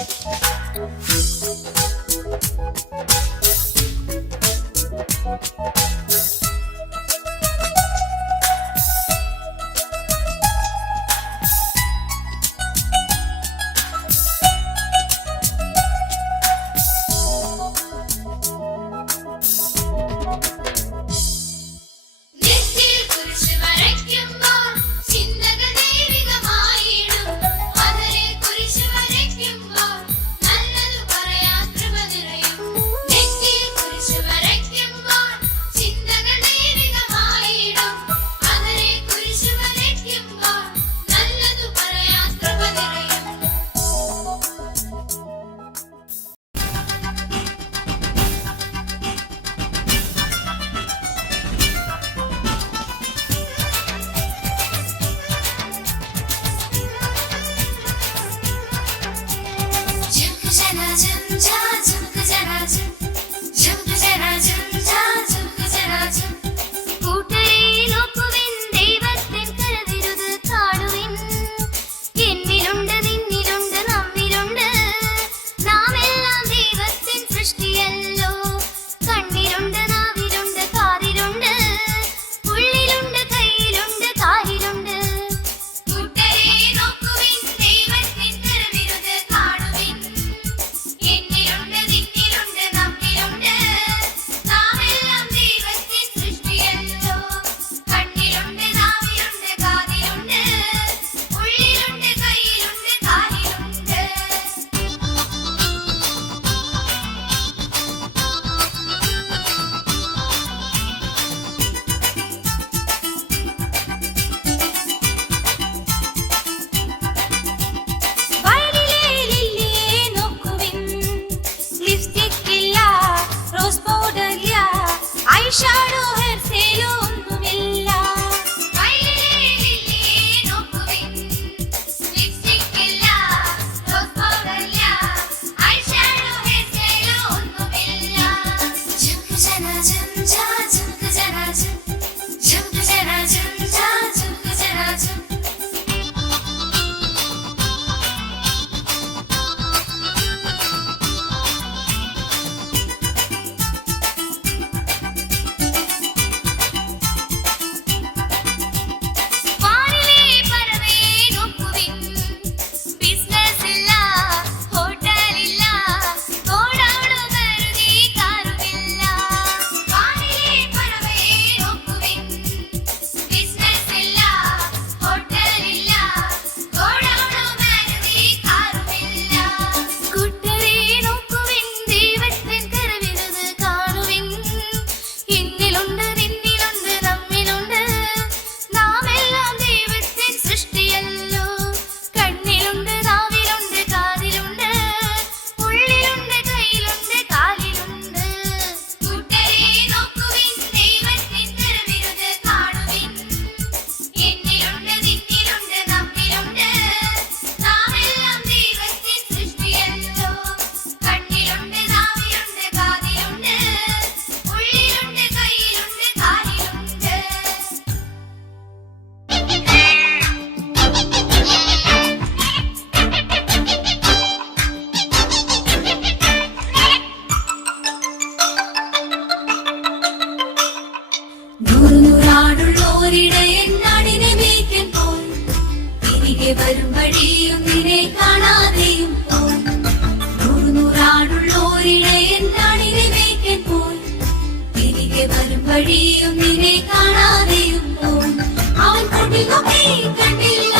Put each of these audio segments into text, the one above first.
Música വഴിയും നിന്നെ കാണാതെയും അവൻ കൊണ്ടിൽ കണ്ടില്ല.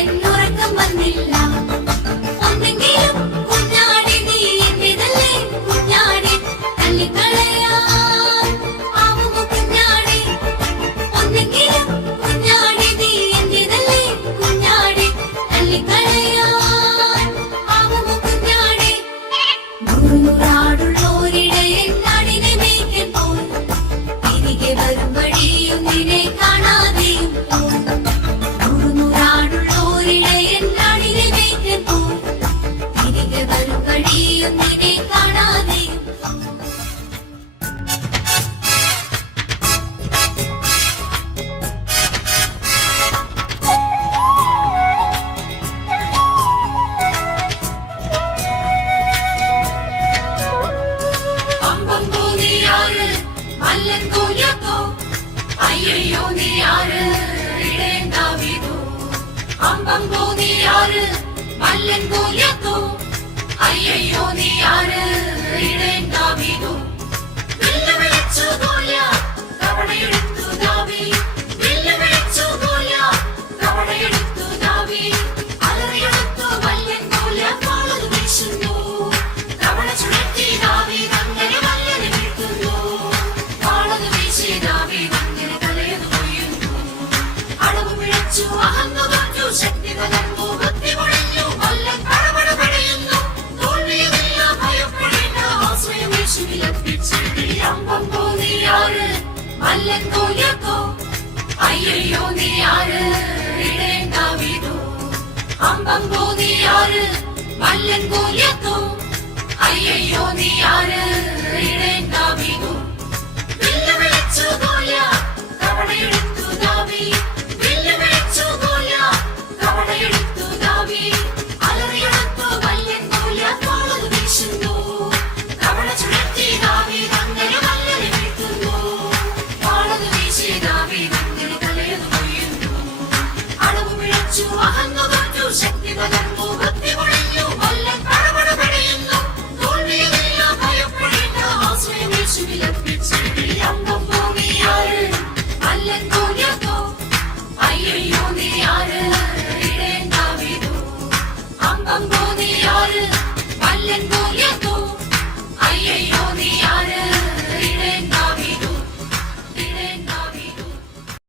Yeah. செடி அம்பம் போது யாரு? மல்லன் கோயக்கோ ஐயோ நீ யாரு? இடேண்டாவிதோ அம்பம் போது யாரு? மல்லன்